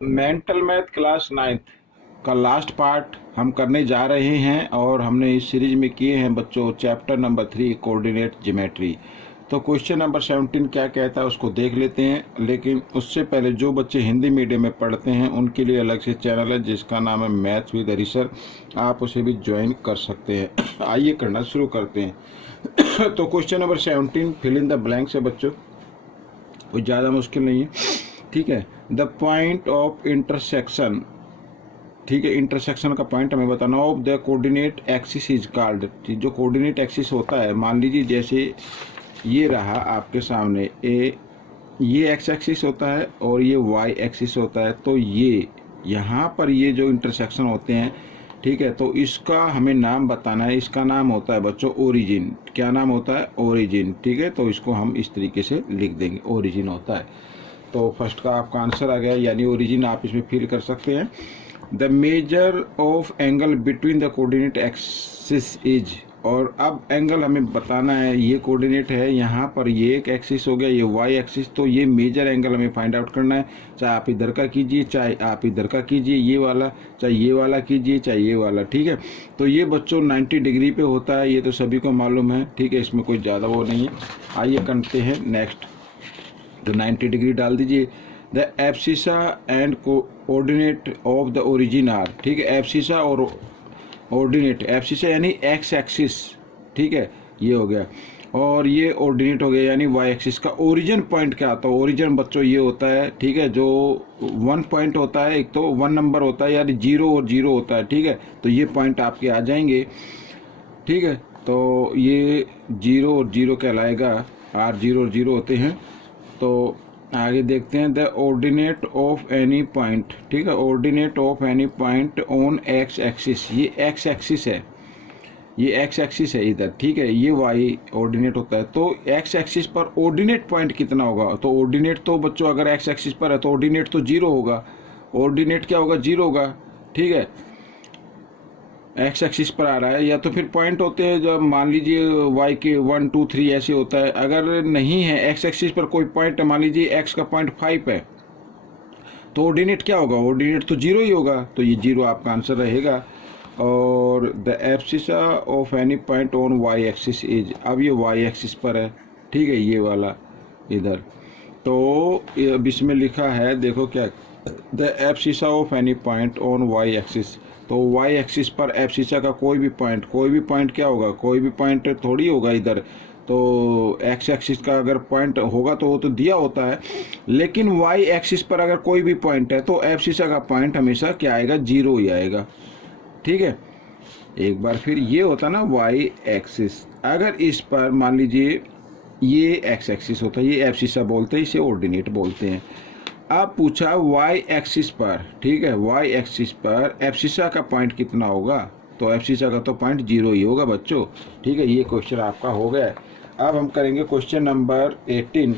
Mental math class 9th का last part हम करने जा रहे हैं और हमने इस सीरीज में किए हैं बच्चों चैप्टर नंबर 3 कोऑर्डिनेट ज्योमेट्री। तो क्वेश्चन नंबर 17 क्या कहता है उसको देख लेते हैं, लेकिन उससे पहले जो बच्चे हिंदी मीडियम में पढ़ते हैं उनके लिए अलग से चैनल है जिसका नाम है मैथ्स विद हरीसर, आप उसे भी ज्वाइन कर सकते हैं। आइए करना शुरू करते हैं। तो question number 17 fill in the blanks है बच्चों, कोई ज़्यादा मुश्किल नहीं है, ठीक है। द पॉइंट ऑफ इंटरसेक्शन, ठीक है, इंटरसेक्शन का पॉइंट हमें बताना of the coordinate axis is called. जो कोऑर्डिनेट एक्सिस होता है, मान लीजिए जैसे ये रहा आपके सामने ये एक्स एक्सिस होता है और ये वाई एक्सिस होता है, तो ये यहाँ पर ये जो इंटरसेक्शन होते हैं, ठीक है, तो इसका हमें नाम बताना है। इसका नाम होता है बच्चों ओरिजिन। क्या नाम होता है? ओरिजिन, ठीक है। तो इसको हम इस तरीके से लिख देंगे, ओरिजिन होता है। तो फर्स्ट का आपका आंसर आ गया, यानी ओरिजिन आप इसमें फिल कर सकते हैं। The measure of angle between the coordinate axis is, और अब एंगल हमें बताना है। ये कोऑर्डिनेट है, यहाँ पर ये एक एक्सिस हो गया, ये वाई एक्सिस, तो ये मेजर एंगल हमें फाइंड आउट करना है। चाहे आप इधर का कीजिए, चाहे आप इधर का कीजिए, ये वाला, चाहे ये वाला कीजिए, चाहे ये वाला, ठीक है। तो ये बच्चों 90 डिग्री पे होता है, ये तो सभी को मालूम है, ठीक है, इसमें कोई ज़्यादा वो नहीं है। आइए करते हैं नेक्स्ट। तो 90 डिग्री डाल दीजिए। The abscissa and coordinate of the origin are, ठीक है। एब्सिसा और ऑर्डिनेट, एब्सिसा यानी एक्स एक्सिस, ठीक है, ये हो गया, और ये ऑर्डिनेट हो गया यानी वाई एक्सिस का। ओरिजिन पॉइंट क्या आता है? ओरिजिन बच्चों ये होता है, ठीक है, जो 1 पॉइंट होता है, एक तो 1 नंबर होता है, यानी 0 और 0 होता है, ठीक है। तो ये पॉइंट आपके आ जाएंगे, ठीक है। तो ये 0 और 0 कहलाएगा, आर 0 और 0 होते हैं। तो आगे देखते हैं। The ordinate of any point, ठीक है, ordinate of any point on x axis, ये एक्स एक्सिस है, ये एक्स एक्सिस है इधर, ठीक है, ये वाई ऑर्डिनेट होता है। तो एक्स एक्सिस पर ऑर्डिनेट पॉइंट कितना होगा? तो ऑर्डिनेट तो बच्चों अगर एक्स एक्सिस पर है तो ऑर्डिनेट तो 0 होगा, ऑर्डिनेट क्या होगा? 0 होगा, ठीक है, एक्स एक्सिस पर आ रहा है। या तो फिर पॉइंट होते हैं जब मान लीजिए वाई के 1 2 3 ऐसे होता है। अगर नहीं है एक्स एक्सिस पर कोई पॉइंट, मान लीजिए एक्स का पॉइंट 5 है, तो ऑर्डिनेट क्या होगा? ऑर्डिनेट तो 0 ही होगा, तो ये 0 आपका आंसर रहेगा। और the abscissa of any point on y axis is, अब ये वाई एक्सिस पर है, ठीक है, ये वाला इधर। तो अब इसमें लिखा है, देखो क्या, the abscissa of any point on y axis. तो वाई एक्सिस पर एब्सिसा का कोई भी पॉइंट क्या होगा? कोई भी पॉइंट थोड़ी होगा इधर। तो एक्स एक्सिस का अगर पॉइंट होगा तो वो तो दिया होता है, लेकिन वाई एक्सिस पर अगर कोई भी पॉइंट है तो एब्सिसा का पॉइंट हमेशा क्या आएगा? 0 ही आएगा, ठीक है। एक बार फिर ये होता ना वाई एक्सिस, अगर इस पर मान लीजिए ये एक्स एक्सिस होता है, ये एब्सिसा बोलते हैं, इसे ऑर्डिनेट बोलते हैं। अब पूछा वाई एक्सिस पर, ठीक है, वाई एक्सिस पर एब्सिसा का पॉइंट कितना होगा? तो एब्सिसा का तो पॉइंट 0 ही होगा बच्चों, ठीक है। ये क्वेश्चन आपका हो गया। अब हम करेंगे क्वेश्चन नंबर 18।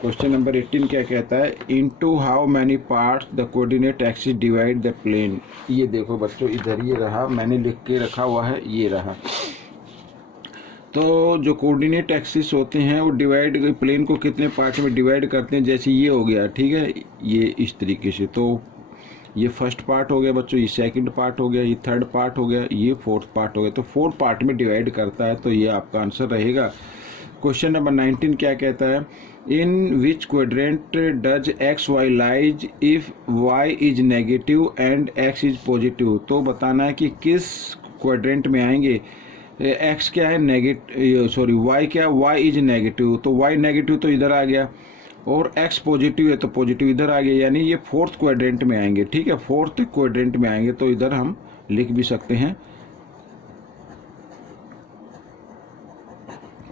क्वेश्चन नंबर 18 क्या कहता है? Into how many parts the coordinate axis divide the plane. ये देखो बच्चों, इधर ये रहा, मैंने लिख के रखा हुआ है, ये रहा। तो जो कोऑर्डिनेट एक्सिस होते हैं वो डिवाइड, प्लेन को कितने पार्ट में डिवाइड करते हैं? जैसे ये हो गया, ठीक है, ये इस तरीके से। तो ये फर्स्ट पार्ट हो गया बच्चों, ये सेकंड पार्ट हो गया, ये थर्ड पार्ट हो गया, ये फोर्थ पार्ट हो गया। तो 4 पार्ट में डिवाइड करता है, तो ये आपका आंसर रहेगा। क्वेश्चन नंबर 19 क्या कहता है? In which quadrant does X Y lies if Y is negative and X is positive. तो बताना है कि किस क्वाड्रेंट में आएंगे। एक्स क्या है? नेगेटिव, सॉरी वाई क्या? वाई इज नेगेटिव, तो वाई नेगेटिव तो इधर आ गया, और एक्स पॉजिटिव है तो पॉजिटिव इधर आ गया, यानी ये 4th क्वाड्रेंट में आएंगे, ठीक है, 4th क्वाड्रेंट में आएंगे। तो इधर हम लिख भी सकते हैं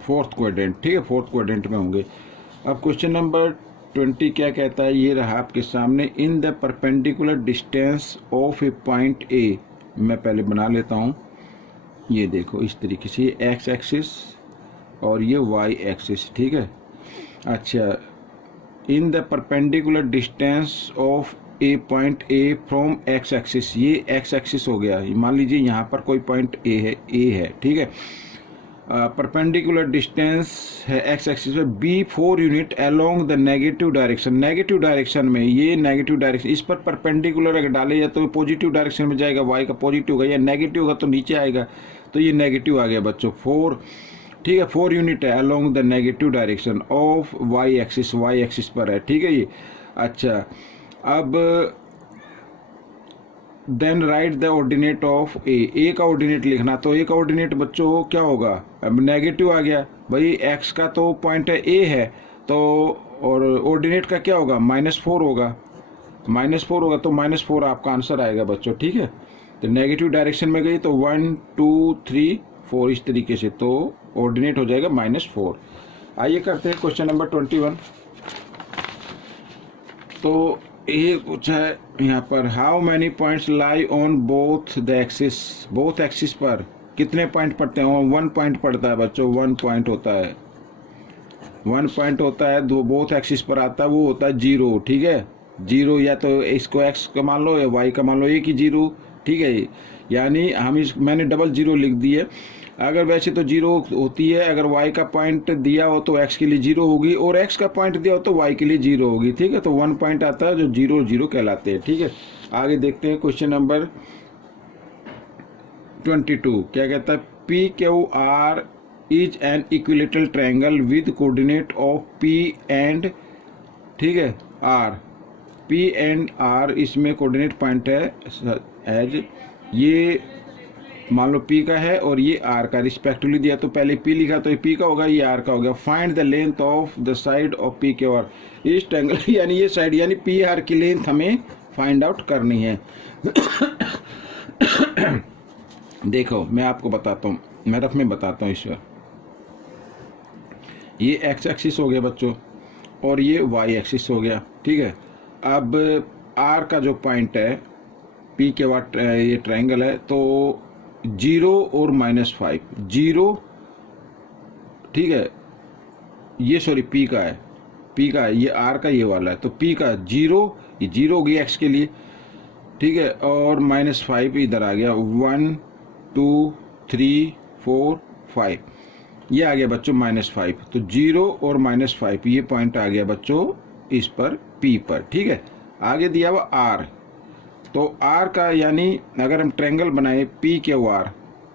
4th क्वाड्रेंट, ठीक है, 4th क्वाड्रेंट में होंगे। अब क्वेश्चन नंबर 20 क्या कहता है? ये रहा आपके सामने। In the perpendicular distance of A point A, मैं पहले बना लेता हूँ, ये देखो इस तरीके से, ये एक्स एक्सिस और ये वाई एक्सिस, ठीक है। अच्छा, in the perpendicular distance of A point A from x axis, ये एक्स एक्सिस हो गया। मान लीजिए यहाँ पर कोई पॉइंट ए है, ठीक है। परपेंडिकुलर डिस्टेंस है एक्स एक्सिस पे B 4 unit along the negative direction. Negative direction में, ये नेगेटिव डायरेक्शन, इस पर परपेंडिकुलर अगर डाले या तो पॉजिटिव डायरेक्शन में जाएगा, वाई का पॉजिटिव होगा, या नेगेटिव होगा तो नीचे आएगा, तो ये नेगेटिव आ गया बच्चों 4। ठीक है, 4 यूनिट है along the negative direction of Y axis पर है। ठीक है ये। अच्छा, अब then write the ordinate of A का ऑर्डिनेट लिखना। तो ए का ऑर्डिनेट बच्चों क्या होगा, अब नेगेटिव आ गया भाई, एक्स का तो पॉइंट है ए है, तो और ऑर्डिनेट का क्या होगा, -4 होगा, -4 होगा, तो -4 आपका आंसर आएगा बच्चों। ठीक है, तो नेगेटिव डायरेक्शन में गई तो 1 2 3 4 इस तरीके से, तो ऑर्डिनेट हो जाएगा -4। आइए करते हैं क्वेश्चन नंबर 21। तो ये पूछा है यहाँ पर, how many points lie on both the axis. Both axis पर कितने पॉइंट पड़ते हैं, 1 पॉइंट पड़ता है बच्चों, 1 पॉइंट होता है, 1 पॉइंट होता है, दो बोथ एक्सिस पर आता है, वो होता है 0। ठीक है, 0 या तो इसको एक्स का मान लो या वाई का मान लो, एक ही 0। ठीक है, यानी हम मैंने डबल 0 लिख दी है। अगर वैसे तो 0 होती है, अगर y का पॉइंट दिया हो तो x के लिए 0 होगी, और x का पॉइंट दिया हो तो y के लिए 0 होगी। ठीक है, तो 1 पॉइंट आता है जो 0 0 कहलाते हैं। ठीक है, आगे देखते हैं क्वेश्चन नंबर 22। क्या कहता है, P Q are is an equilateral triangle with coordinate of P and, ठीक है, आर। पी एंड आर इसमें कोऑर्डिनेट पॉइंट है एज, ये मान लो P का है और ये R का रिस्पेक्टिवली दिया, तो पहले P लिखा तो ये P का होगा, ये R का हो गया। Find the length of the side of P के और इस ट्रायंगल यानी ये साइड यानी PR की लेंथ हमें फाइंड आउट करनी है। देखो मैं आपको बताता हूँ, मैं रफ में बताता हूँ ईश्वर। ये एक्स एक्सिस हो गया बच्चों और ये वाई एक्सिस हो गया। ठीक है, अब R का जो पॉइंट है P के बाद ये ट्रायंगल है, तो 0 और -5, 0, ठीक है, ये सॉरी P का है, P का है, ये R का ये वाला है, तो P का 0, ये 0 हो गया x के लिए। ठीक है, और -5 इधर आ गया, 1 2 3 4 5, ये आ गया बच्चों -5, तो 0 और -5 ये पॉइंट आ गया बच्चों इस पर P पर। ठीक है, आगे दिया हुआ R, तो R का यानी अगर हम ट्रायंगल बनाए P क्यू R,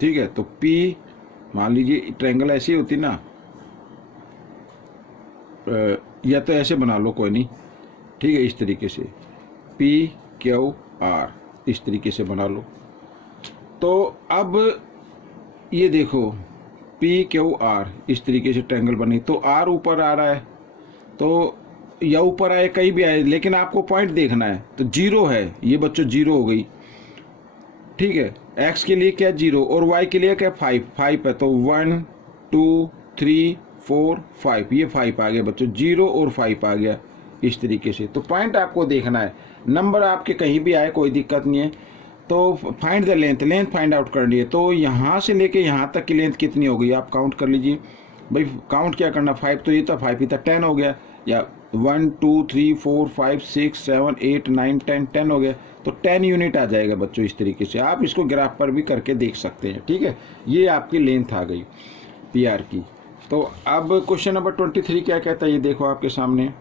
ठीक है, तो P मान लीजिए ट्रायंगल ऐसी होती ना, या तो ऐसे बना लो कोई नहीं, ठीक है, इस तरीके से P क्यू R इस तरीके से बना लो। तो अब ये देखो P क्यू R इस तरीके से ट्रायंगल बनी, तो R ऊपर आ रहा है, तो या ऊपर आए कहीं भी आए, लेकिन आपको पॉइंट देखना है। तो 0 है ये बच्चों, 0 हो गई। ठीक है, x के लिए क्या 0 और y के लिए क्या 5 है, तो 1 2 3 4 5, ये 5 आ गया बच्चों, 0 और 5 आ गया इस तरीके से। तो पॉइंट आपको देखना है, नंबर आपके कहीं भी आए कोई दिक्कत नहीं है। तो find the length find out करनी है। तो यहाँ से लेके यहाँ तक की लेंथ कितनी हो गई आप काउंट कर लीजिए भाई। काउंट क्या करना, 5 तो ये था, 5 ही था, 10 हो गया, या 1 2 3 4 5 6 7 8 9 10 हो गया, तो 10 यूनिट आ जाएगा बच्चों इस तरीके से। आप इसको ग्राफ पर भी करके देख सकते हैं। ठीक है, ये आपकी लेंथ आ गई PR की। तो अब क्वेश्चन नंबर 23 क्या कहता है, ये देखो आपके सामने।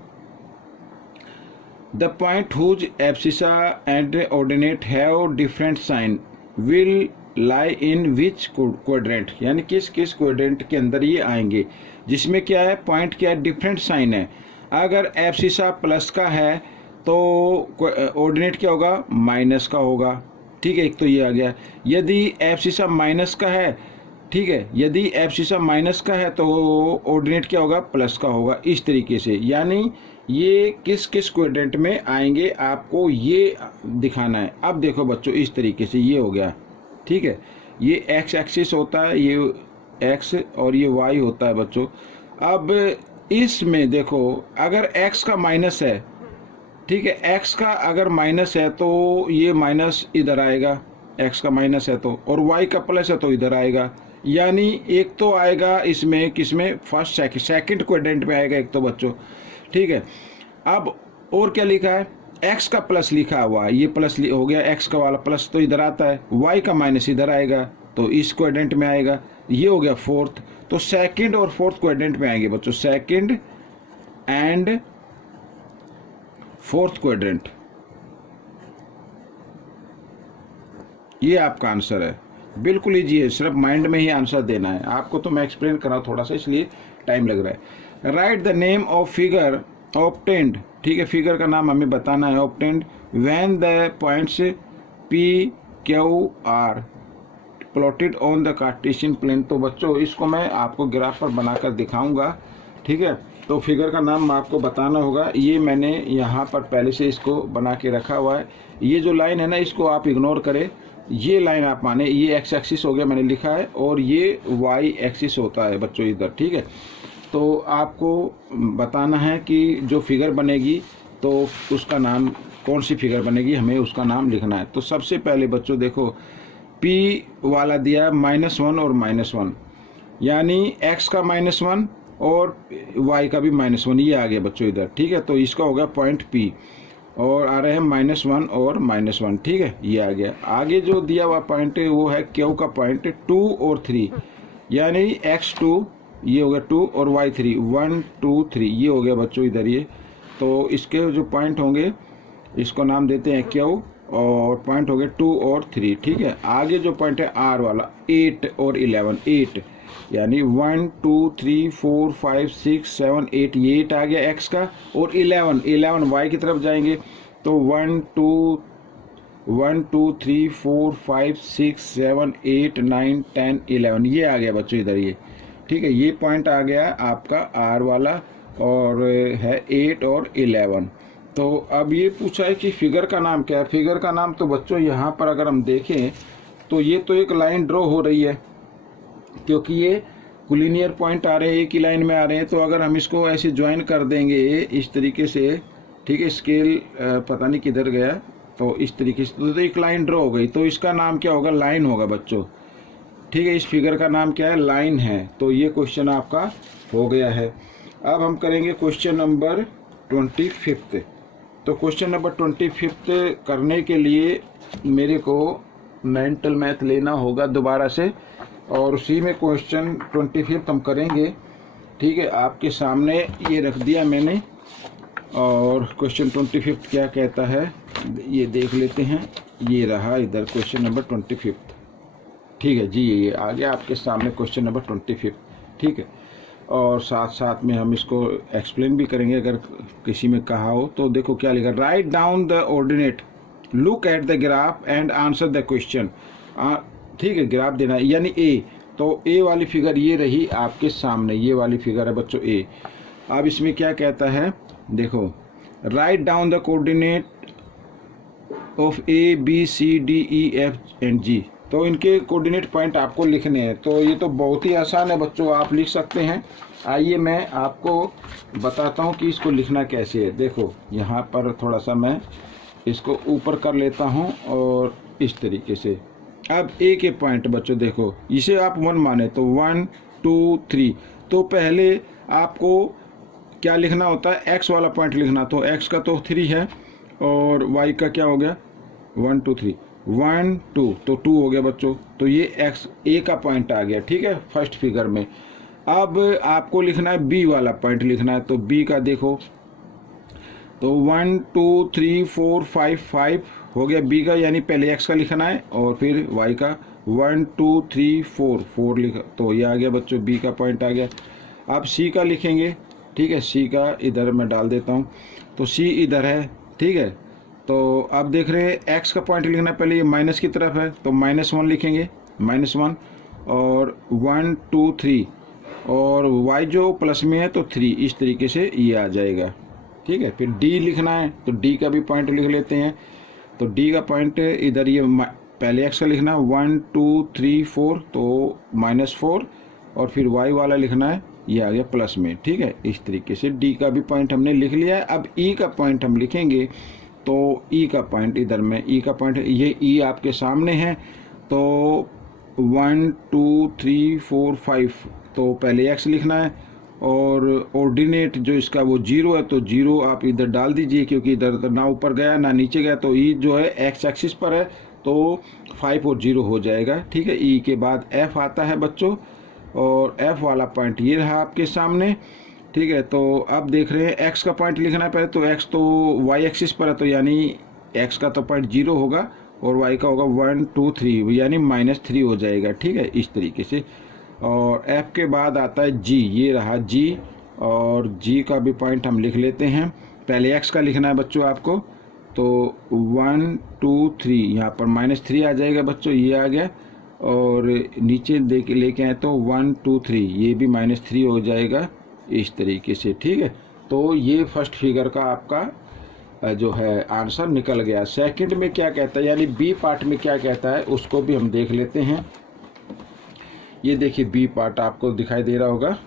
The point whose abscissa and ordinate have different sign will lie in which quadrant, यानी किस किस क्वाड्रेंट के अंदर ये आएंगे, जिसमें क्या है पॉइंट क्या है, डिफरेंट साइन है। अगर एब्सिसा प्लस का है तो ऑर्डिनेट क्या होगा, माइनस का होगा। ठीक है, एक तो ये आ गया। यदि एब्सिसा माइनस का है, ठीक है, यदि एब्सिसा माइनस का है तो ऑर्डिनेट क्या होगा, प्लस का होगा, इस तरीके से। यानी ये किस किस क्वाड्रेंट में आएंगे आपको ये दिखाना है। अब देखो बच्चों इस तरीके से ये हो गया। ठीक है, ये एक्स एक्सिस होता है, ये एक्स और ये वाई होता है बच्चों। अब इसमें देखो अगर एक्स का माइनस है, ठीक है, एक्स का अगर माइनस है तो ये माइनस इधर आएगा, एक्स का माइनस है तो, और वाई का प्लस है तो इधर आएगा। यानी एक तो आएगा इसमें किसमें, फर्स्ट सेकंड क्वाड्रेंट में आएगा एक तो बच्चों। ठीक है, अब और क्या लिखा है, एक्स का प्लस लिखा हुआ, ये प्लस हो गया, एक्स का वाला प्लस तो इधर आता है, वाई का माइनस इधर आएगा तो इस क्वाड्रेंट में आएगा, ये हो गया फोर्थ। तो सेकंड और फोर्थ क्वाड्रेंट में आएंगे बच्चों, सेकंड एंड फोर्थ क्वाड्रेंट, ये आपका आंसर है। बिल्कुल ईजी है, सिर्फ माइंड में ही आंसर देना है आपको। तो मैं एक्सप्लेन कर रहा हूँ थोड़ा सा, इसलिए टाइम लग रहा है। Write the name of figure obtained, ठीक है, फिगर का नाम हमें बताना है obtained when the points P Q R plotted on the Cartesian plane. तो बच्चों इसको मैं आपको ग्राफ पर बनाकर दिखाऊंगा, ठीक है। तो फिगर का नाम आपको बताना होगा, ये मैंने यहाँ पर पहले से इसको बना के रखा हुआ है। ये जो लाइन है ना, इसको आप इग्नोर करें, ये लाइन आप माने, ये एक्स एक्सिस हो गया मैंने लिखा है, और ये वाई एक्सिस होता है बच्चों इधर, ठीक है। तो आपको बताना है कि जो फिगर बनेगी तो उसका नाम, कौन सी फिगर बनेगी, हमें उसका नाम लिखना है। तो सबसे पहले बच्चों देखो, P वाला दिया -1 और -1, यानी x का -1 और y का भी -1, ये आ गया बच्चों इधर, ठीक है। तो इसका होगा पॉइंट P, और आ रहे हैं -1 और -1, ठीक है, ये आ गया। आगे जो दिया हुआ पॉइंट है वो है Q का पॉइंट 2 और 3, यानी x2 ये हो गया 2 और y3 1 2 3, ये हो गया बच्चों इधर ये। तो इसके जो पॉइंट होंगे इसको नाम देते हैं Q, और पॉइंट हो गए 2 और 3, ठीक है। आगे जो पॉइंट है R वाला 8 और 11, 8 यानी 1 2 3 4 5 6 7 8, ये 8 आ गया x का, और 11 y की तरफ जाएंगे तो 1 2 3 4 5 6 7 8 9 10 11, ये आ गया बच्चों इधर ये, ठीक है। ये पॉइंट आ गया आपका R वाला, और है 8 और 11। तो अब ये पूछा है कि फिगर का नाम क्या है। फिगर का नाम तो बच्चों यहाँ पर अगर हम देखें तो ये तो एक लाइन ड्रॉ हो रही है, क्योंकि ये कोलिनियर पॉइंट आ रहे हैं, एक ही लाइन में आ रहे हैं। तो अगर हम इसको ऐसे ज्वाइन कर देंगे इस तरीके से, ठीक है, स्केल पता नहीं किधर गया, तो इस तरीके से तो एक लाइन ड्रॉ हो गई। तो इसका नाम क्या होगा, लाइन होगा बच्चों, ठीक है। इस फिगर का नाम क्या है, लाइन है। तो ये क्वेश्चन आपका हो गया है। अब हम करेंगे क्वेश्चन नंबर 25। तो क्वेश्चन नंबर 25 करने के लिए मेरे को मेंटल मैथ लेना होगा दोबारा से, और उसी में क्वेश्चन 25 हम करेंगे, ठीक है। आपके सामने ये रख दिया मैंने, और क्वेश्चन 25 क्या कहता है ये देख लेते हैं। ये रहा इधर क्वेश्चन नंबर 25, ठीक है जी, ये आ गया आपके सामने क्वेश्चन नंबर 25, ठीक है। और साथ साथ में हम इसको एक्सप्लेन भी करेंगे अगर किसी में कहा हो। तो देखो क्या लिखा, right down the ordinate, look at the graph and answer the question, ठीक है। ग्राफ देना है यानी ए, तो ए वाली फिगर ये रही आपके सामने, ये वाली फिगर है बच्चों ए। अब इसमें क्या कहता है, देखो, write down the coordinate of A B C D E F and G. तो इनके कोऑर्डिनेट पॉइंट आपको लिखने हैं। तो ये तो बहुत ही आसान है बच्चों, आप लिख सकते हैं। आइए मैं आपको बताता हूँ कि इसको लिखना कैसे है। देखो यहाँ पर थोड़ा सा मैं इसको ऊपर कर लेता हूँ, और इस तरीके से। अब ए के पॉइंट बच्चों देखो, इसे आप 1 माने तो 1 2 3, तो पहले आपको क्या लिखना होता है, एक्स वाला पॉइंट लिखना। तो एक्स का तो 3 है, और वाई का क्या हो गया 1 2 3 1 2, तो 2 हो गया बच्चों। तो ये एक्स ए का पॉइंट आ गया, ठीक है, फर्स्ट फिगर में। अब आपको लिखना है बी वाला पॉइंट लिखना है। तो बी का देखो, तो 1 2 3 4 5 5 हो गया बी का, यानी पहले एक्स का लिखना है और फिर वाई का 1 2 3 4 4 लिखा, तो ये आ गया बच्चों बी का पॉइंट आ गया। अब सी का लिखेंगे, ठीक है, सी का इधर मैं डाल देता हूँ। तो सी इधर है, ठीक है। तो अब देख रहे हैं एक्स का पॉइंट लिखना है, पहले ये माइनस की तरफ है तो -1 लिखेंगे, -1, और 1 2 3, और y जो प्लस में है तो 3, इस तरीके से ये आ जाएगा, ठीक है। फिर d लिखना है, तो d का भी पॉइंट लिख लेते हैं। तो d का पॉइंट इधर ये पहले x का लिखना 1 2 3 4, तो -4, और फिर y वाला लिखना है, ये आ गया प्लस में, ठीक है। इस तरीके से d का भी पॉइंट हमने लिख लिया है। अब e का पॉइंट हम लिखेंगे। तो e का पॉइंट इधर में, e का पॉइंट ये e आपके सामने है। तो 1 2 3 4 5, तो पहले x लिखना है, और ऑर्डिनेट जो इसका वो 0 है, तो 0 आप इधर डाल दीजिए, क्योंकि इधर ना ऊपर गया ना नीचे गया। तो e जो है x एक्सिस पर है, तो 5 और 0 हो जाएगा, ठीक है। e के बाद f आता है बच्चों, और एफ वाला पॉइंट ये रहा आपके सामने, ठीक है। तो अब देख रहे हैं एक्स का पॉइंट लिखना है पहले, तो एक्स तो वाई एक्सिस पर है, तो यानी एक्स का तो पॉइंट 0 होगा और वाई का होगा 1 2 3, यानी -3 हो जाएगा, ठीक है, इस तरीके से। और एफ के बाद आता है जी, ये रहा जी, और जी का भी पॉइंट हम लिख लेते हैं। पहले एक्स का लिखना है बच्चों आपको, तो 1 2 3 यहाँ पर -3 आ जाएगा बच्चों, ये आ गया। और नीचे देख लेके आए तो 1 2 3, ये भी -3 हो जाएगा इस तरीके से, ठीक है। तो ये फर्स्ट फिगर का आपका जो है आंसर निकल गया। सेकंड में क्या कहता है, यानी बी पार्ट में क्या कहता है, उसको भी हम देख लेते हैं। ये देखिए बी पार्ट आपको दिखाई दे रहा होगा।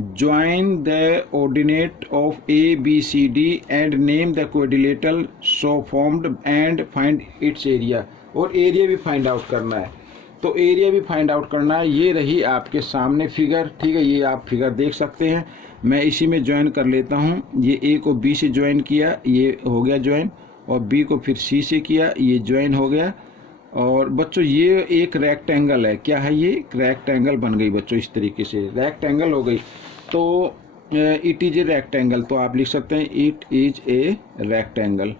Join the ordinate of A B C D and name the quadrilateral so formed and find its area, और एरिया भी फाइंड आउट करना है। तो एरिया भी फाइंड आउट करना है। ये रही आपके सामने फिगर, ठीक है, ये आप फिगर देख सकते हैं। मैं इसी में ज्वाइन कर लेता हूँ। ये ए को बी से ज्वाइन किया, ये हो गया ज्वाइन, और बी को फिर सी से किया, ये ज्वाइन हो गया। और बच्चों ये एक रेक्टेंगल है, क्या है ये, रेक्टेंगल बन गई बच्चों, इस तरीके से रेक्टेंगल हो गई। तो इट इज ए रेक्टेंगल, तो आप लिख सकते हैं इट इज ए रेक्टेंगल,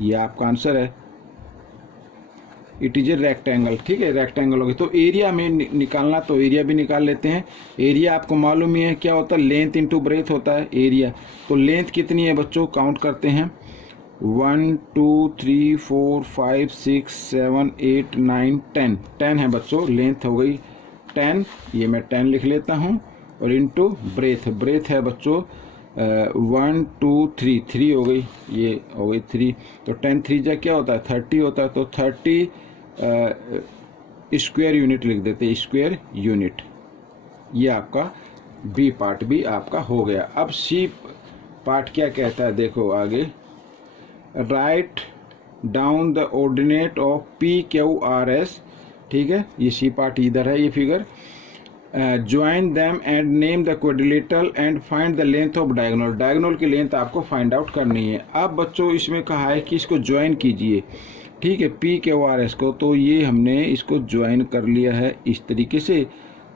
ये आपका आंसर है, इट इज ए रेक्टेंगल, ठीक है, रेक्टेंगल हो गई। तो एरिया में निकालना, तो एरिया भी निकाल लेते हैं। एरिया आपको मालूम ही है क्या होता है, लेंथ इंटू ब्रेथ होता है एरिया। तो लेंथ कितनी है बच्चों, काउंट करते हैं, 1 2 3 4 5 6 7 8 9 10 है बच्चों, लेंथ हो गई 10, ये मैं 10 लिख लेता हूँ। और इंटू ब्रेथ, ब्रेथ है बच्चों 1 2 3, 3 हो गई, ये हो गई 3। तो 10 3 जा क्या होता है, 30 होता है। तो 30 स्क्वायर यूनिट लिख देते हैं, स्क्वायर यूनिट। ये आपका बी पार्ट भी आपका हो गया। अब सी पार्ट क्या कहता है, देखो आगे, right down the ordinate of P Q R S, ठीक है, ये सी पार्ट इधर है, ये figure. Join them and name the quadrilateral and find the length of diagonal, diagonal की लेंथ आपको फाइंड आउट करनी है। अब बच्चों इसमें कहा है कि इसको ज्वाइन कीजिए, ठीक है, पी क्यू आर एस को। तो ये हमने इसको ज्वाइन कर लिया है इस तरीके से,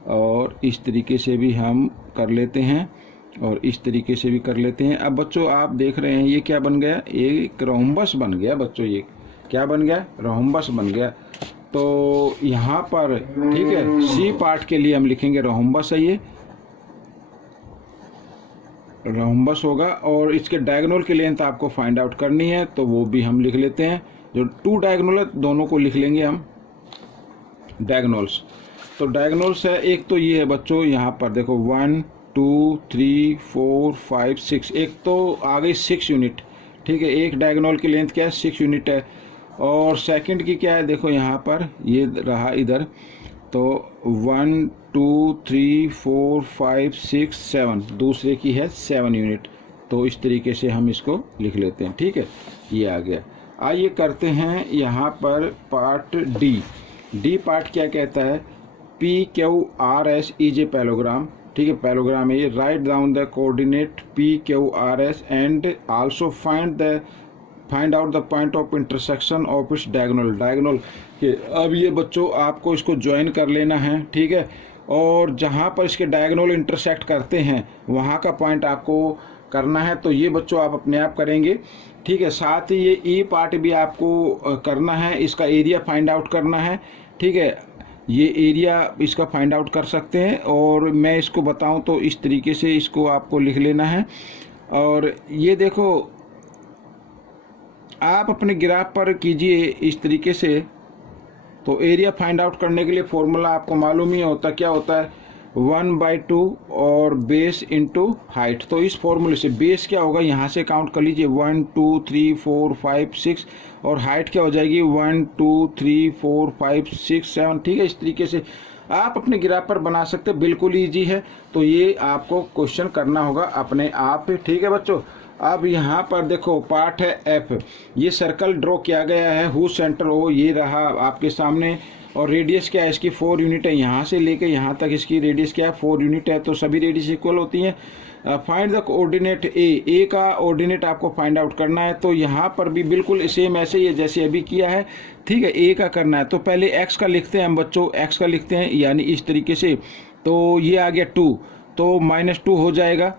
और इस तरीके से भी हम कर लेते हैं, और इस तरीके से भी कर लेते हैं। अब बच्चों आप देख रहे हैं ये क्या बन गया, एक रोम्बस बन गया बच्चों, ये क्या बन गया, रोम्बस बन गया। तो यहाँ पर ठीक है, सी पार्ट के लिए हम लिखेंगे रोम्बस है, ये रोम्बस होगा। और इसके डायगोनल की लेंथ आपको फाइंड आउट करनी है, तो वो भी हम लिख लेते हैं। जो 2 डायगोनल है दोनों को लिख लेंगे हम डायगोनल्स। तो डायगोनल्स है, एक तो ये है बच्चों, यहाँ पर देखो 1 2 3 4 5 6, एक तो आ गई 6 यूनिट, ठीक है, एक डायगोनल की लेंथ क्या है, 6 यूनिट है। और सेकंड की क्या है, देखो यहाँ पर ये रहा इधर, तो 1 2 3 4 5 6 7, दूसरे की है 7 यूनिट। तो इस तरीके से हम इसको लिख लेते हैं, ठीक है, ये आ गया। आइए करते हैं यहाँ पर पार्ट डी। डी पार्ट क्या कहता है, P Q R S is a parallelogram, ठीक है, पैलोग्राम है ये। Right down the coordinate P Q R S and also find out the point of intersection of its diagonal, diagonal के। अब ये बच्चों आपको इसको ज्वाइन कर लेना है, ठीक है, और जहाँ पर इसके डायगोनल इंटरसेक्ट करते हैं वहाँ का पॉइंट आपको करना है। तो ये बच्चों आप अपने आप करेंगे, ठीक है। साथ ही ये ई पार्ट भी आपको करना है, इसका एरिया फाइंड आउट करना है, ठीक है, ये एरिया इसका फाइंड आउट कर सकते हैं। और मैं इसको बताऊं तो इस तरीके से इसको आपको लिख लेना है। और ये देखो आप अपने ग्राफ पर कीजिए इस तरीके से। तो एरिया फाइंड आउट करने के लिए फॉर्मूला आपको मालूम ही होता, क्या होता है, 1/2 और बेस इंटू हाइट। तो इस फॉर्मूले से बेस क्या होगा, यहाँ से काउंट कर लीजिए 1 2 3 4 5 6, और हाइट क्या हो जाएगी 1 2 3 4 5 6 7, ठीक है। इस तरीके से आप अपने ग्राफ पर बना सकते हैं, बिल्कुल ईजी है। तो ये आपको क्वेश्चन करना होगा अपने आप, ठीक है बच्चों। अब यहाँ पर देखो पार्ट है एफ, ये सर्कल ड्रॉ किया गया है, हु सेंटर ओ, ये रहा आपके सामने। और रेडियस क्या है इसकी 4 यूनिट है, यहाँ से लेके यहाँ तक इसकी रेडियस क्या है 4 यूनिट है। तो सभी रेडियस इक्वल होती हैं। फाइंड द कोऑर्डिनेट ए का ऑर्डिनेट आपको फाइंड आउट करना है। तो यहाँ पर भी बिल्कुल सेम ऐसे ही है जैसे अभी किया है, ठीक है, ए का करना है। तो पहले एक्स का लिखते हैं हम बच्चों, एक्स का लिखते हैं, यानी इस तरीके से तो ये आ गया 2, तो -2 हो जाएगा।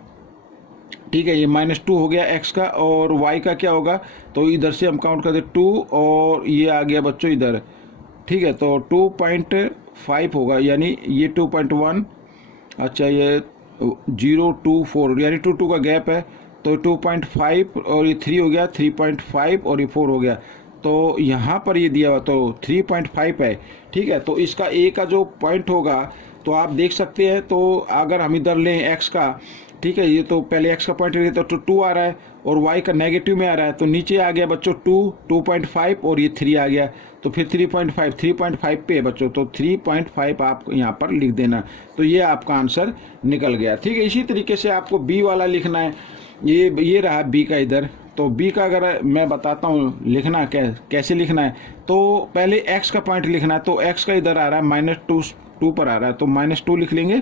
ठीक है, ये -2 हो गया x का, और y का क्या होगा, तो इधर से हम काउंट करते 2 और ये आ गया बच्चों इधर। ठीक है, तो 2.5 होगा, यानी ये 2.1, अच्छा ये 0 2 4 यानी 2 का गैप है, तो 2.5 और ये 3 हो गया, 3.5 और ये 4 हो गया। तो यहाँ पर ये दिया हुआ तो 3.5 है। ठीक है, तो इसका a का जो पॉइंट होगा तो आप देख सकते हैं। तो अगर हम इधर लें x का, ठीक है, ये तो पहले x का पॉइंट लेते तो 2 आ रहा है और y का नेगेटिव में आ रहा है, तो नीचे आ गया बच्चों 2.5 और ये 3 आ गया, तो फिर 3.5 पे है बच्चों, तो 3.5 आप यहाँ पर लिख देना, तो ये आपका आंसर निकल गया। ठीक है, इसी तरीके से आपको b वाला लिखना है। ये रहा b का इधर, तो b का अगर मैं बताता हूँ लिखना कैसे लिखना है, तो पहले x का पॉइंट लिखना है, तो x का इधर आ रहा है -2 पर आ रहा है, तो -2 लिख लेंगे।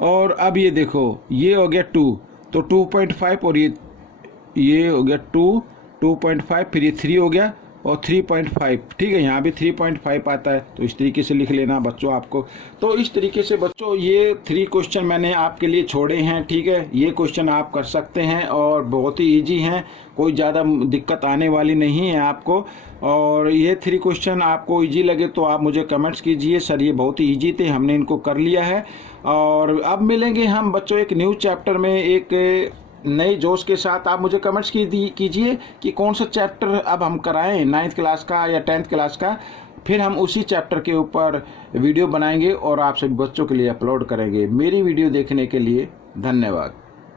और अब ये देखो ये हो गया 2, तो 2.5 और ये हो गया 2.5, फिर ये 3 हो गया और 3.5। ठीक है, यहाँ भी 3.5 आता है, तो इस तरीके से लिख लेना बच्चों आपको। तो इस तरीके से बच्चों ये 3 क्वेश्चन मैंने आपके लिए छोड़े हैं। ठीक है, ये क्वेश्चन आप कर सकते हैं और बहुत ही इजी हैं, कोई ज़्यादा दिक्कत आने वाली नहीं है आपको। और ये 3 क्वेश्चन आपको इजी लगे तो आप मुझे कमेंट्स कीजिए, सर ये बहुत ही इजी थे, हमने इनको कर लिया है। और अब मिलेंगे हम बच्चों एक न्यू चैप्टर में एक नए जोश के साथ। आप मुझे कमेंट्स कीजिए कि कौन सा चैप्टर अब हम कराएं, 9th क्लास का या 10th क्लास का, फिर हम उसी चैप्टर के ऊपर वीडियो बनाएंगे और आप सभी बच्चों के लिए अपलोड करेंगे। मेरी वीडियो देखने के लिए धन्यवाद।